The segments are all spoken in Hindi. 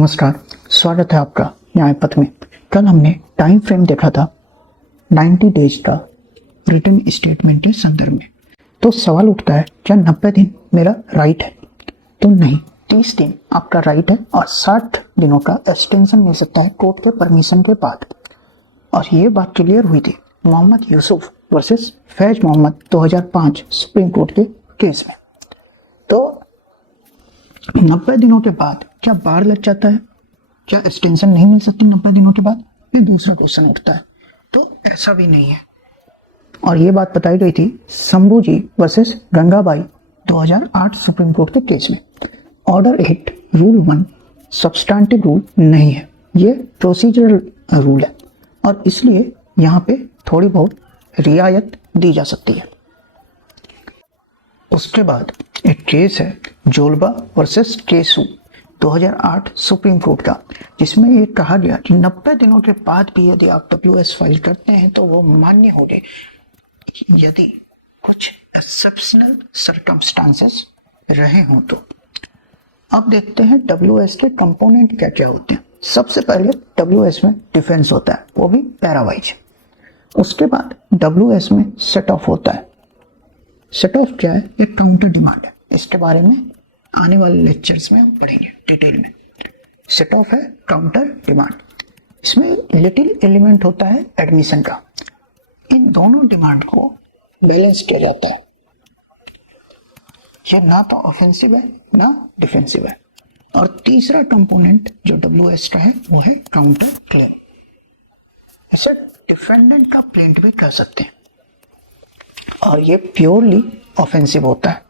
नमस्कार, स्वागत है आपका न्याय पथ में। कल हमने टाइम फ्रेम देखा था 90 डेज का रिटर्न स्टेटमेंट के संदर्भ में। तो सवाल उठता है, क्या 90 दिन मेरा राइट है? तो नहीं, 30 दिन आपका राइट है और 60 दिनों का एक्सटेंशन मिल सकता है कोर्ट के परमिशन के बाद। और ये बात क्लियर हुई थी Mohammad Yusuf versus Faiz Mohammad 2005 Supreme Court के केस में। तो 90 दिनों के बाद क्या बार लग जाता है? क्या एक्सटेंशन नहीं मिल सकती 90 दिनों के बाद? ये दूसरा क्वेश्चन उठता है। तो ऐसा भी नहीं है। और ये बात बताई गई थी शंभू जी वर्सेस गंगाबाई 2008 सुप्रीम कोर्ट के केस में। ऑर्डर 8 रूल 1 सब्सटेंटिव रूल नहीं है, ये प्रोसीजरल रूल है और इसलिए यहाँ पे थोड़ी बहुत रियायत दी जा सकती है। उसके बाद एक केस है जोल्बा वर्सेस केसू 2008 सुप्रीम कोर्ट का, जिसमें ये कहा गया कि 90 दिनों के बाद भी यदि आप WS फाइल करते हैं तो वो मान्य होंगे यदि कुछ एक्सेप्शनल सर्कमस्टांसेस रहे हों। तो अब देखते हैं WS के कंपोनेंट क्या क्या होते हैं। सबसे पहले WS में डिफेंस होता है, वो भी पैरावाइज। उसके बाद WS में सेट ऑफ होता है। सेट ऑफ क्या है? एक काउंटर डिमांड है। इसके बारे में आने वाले लेक्चर्स में पढ़ेंगे डिटेल में। सेट ऑफ है काउंटर डिमांड। इसमें लिटिल एलिमेंट होता है एडमिशन का। इन दोनों डिमांड को बैलेंस किया जाता है। ये ना तो ऑफेंसिव है ना डिफेंसिव है। और तीसरा कंपोनेंट जो WS का है वो है काउंटर क्लेम। ऐसे डिफेंडेंट का प्लेंट भी कर सकते हैं और ये प्योरली ऑफेंसिव होता है।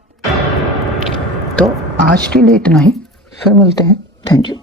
तो आज के लिए इतना ही, फिर मिलते हैं। Thank you.